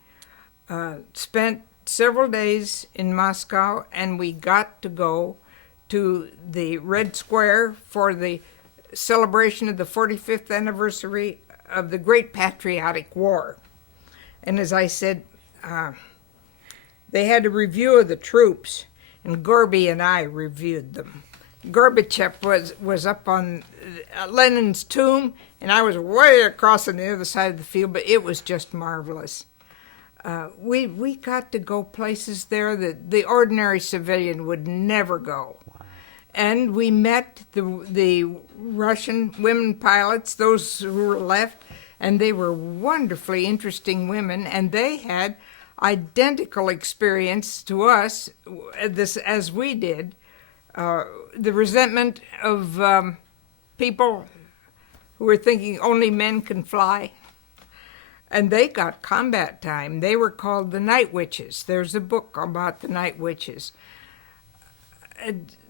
Spent several days in Moscow, and we got to go to the Red Square for the celebration of the 45th anniversary of the Great Patriotic War. And as I said, they had a review of the troops, and Gorby and I reviewed them. Gorbachev was up on Lenin's tomb, and I was way across on the other side of the field, but it was just marvelous. We got to go places there that the ordinary civilian would never go. Wow. And we met the Russian women pilots, those who were left, and they were wonderfully interesting women, and they had identical experience to us as we did. The resentment of people who were thinking only men can fly. And they got combat time. They were called the Night Witches. There's a book about the Night Witches.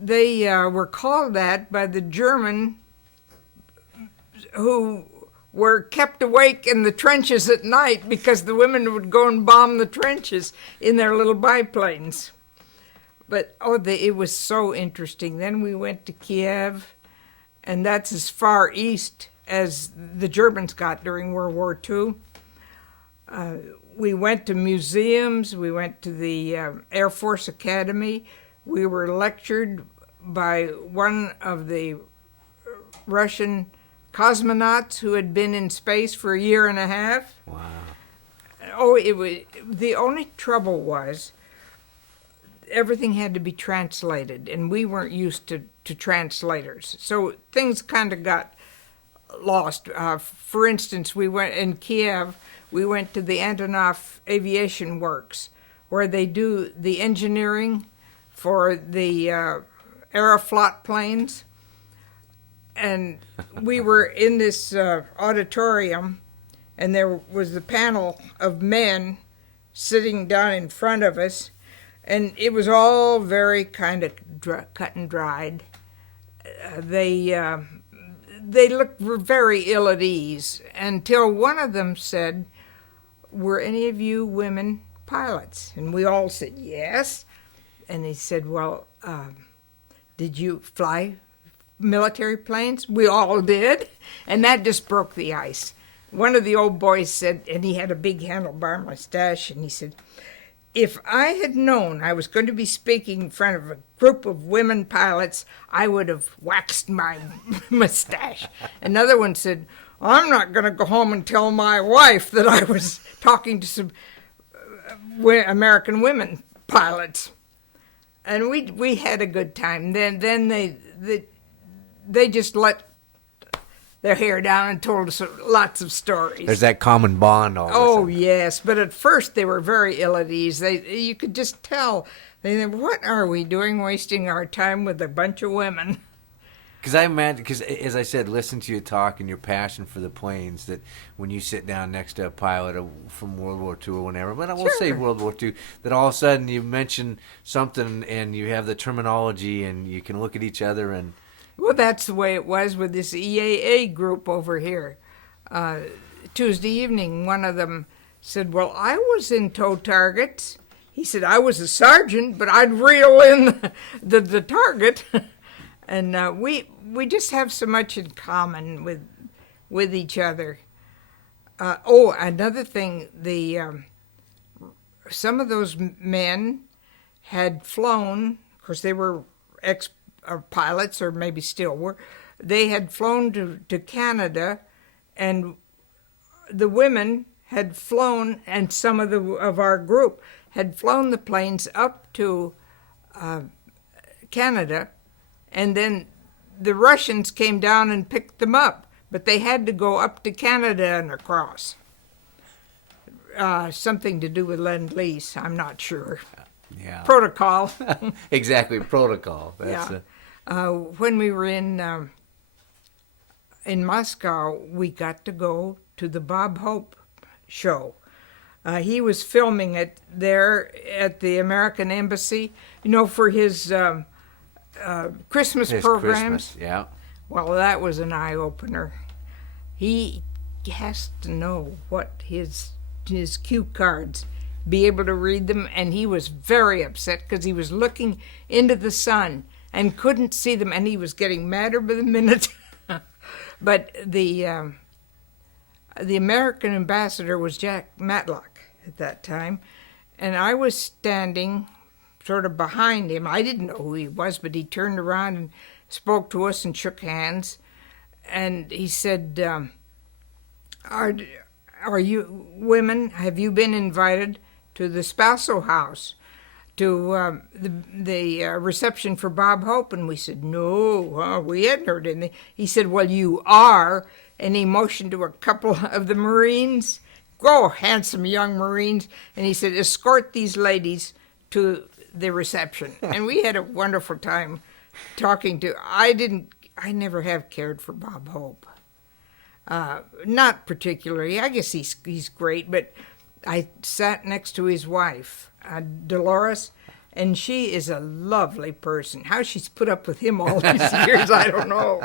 They were called that by the German who were kept awake in the trenches at night because the women would go and bomb the trenches in their little biplanes. But, it was so interesting. Then we went to Kiev, and that's as far east as the Germans got during World War II. We went to museums. We went to the Air Force Academy. we were lectured by one of the Russian cosmonauts who had been in space for a year and a half. Wow. Oh, it was, the only trouble was everything had to be translated, and we weren't used to translators. So things kind of got lost. For instance, we went in Kiev, we went to the Antonov Aviation Works, where they do the engineering for the Aeroflot planes. And we were in this auditorium, and there was the panel of men sitting down in front of us, and it was all very kind of cut and dried. They looked very ill at ease until one of them said, "Were any of you women pilots?" And we all said yes. And he said, "Well, did you fly military planes?" We all did, and that just broke the ice. One of the old boys said, and he had a big handlebar mustache, and he said, "If I had known I was going to be speaking in front of a group of women pilots, I would have waxed my mustache." Another one said, "I'm not going to go home and tell my wife that I was talking to some American women pilots." And we had a good time. Then they just let their hair down and told us lots of stories. There's that common bond all of a Oh, sudden. yes. But at first they were very ill at ease. You could just tell. They said, "What are we doing wasting our time with a bunch of women?" Because I imagine, because as I said, listen to you talk and your passion for the planes, that when you sit down next to a pilot from World War II or whenever, but I will say World War II, that all of a sudden you mention something and you have the terminology and you can look at each other and... Well, that's the way it was with this EAA group over here. Tuesday evening, one of them said, "Well, I was in tow targets." He said, "I was a sergeant, but I'd reel in the target." And we just have so much in common with each other. Another thing, some of those men had flown, of course they were pilots, or maybe still were. They had flown to Canada, and the women had flown, and some of our group had flown the planes up to Canada, and then the Russians came down and picked them up, but they had to go up to Canada and across. Something to do with Lend-Lease, I'm not sure. Yeah. Protocol. Exactly, protocol. That's yeah. When we were in Moscow, we got to go to the Bob Hope show. He was filming it there at the American Embassy, for his Christmas programs. Christmas, yeah. Well, that was an eye-opener. He has to know what his cue cards, be able to read them, and he was very upset because he was looking into the sun and couldn't see them, and he was getting madder by the minute. But the American ambassador was Jack Matlock at that time, and I was standing sort of behind him. I didn't know who he was, but he turned around and spoke to us and shook hands, and he said, Are you women, have you been invited to the Spasso House, to the reception for Bob Hope?" And we said, "No, we hadn't heard anything." He said, "Well, you are," and he motioned to a couple of the Marines, handsome young Marines, and he said, "Escort these ladies to the reception." And we had a wonderful time talking to. I never have cared for Bob Hope. Not particularly. I guess he's great, but I sat next to his wife, Dolores, and she is a lovely person. How she's put up with him all these years, I don't know.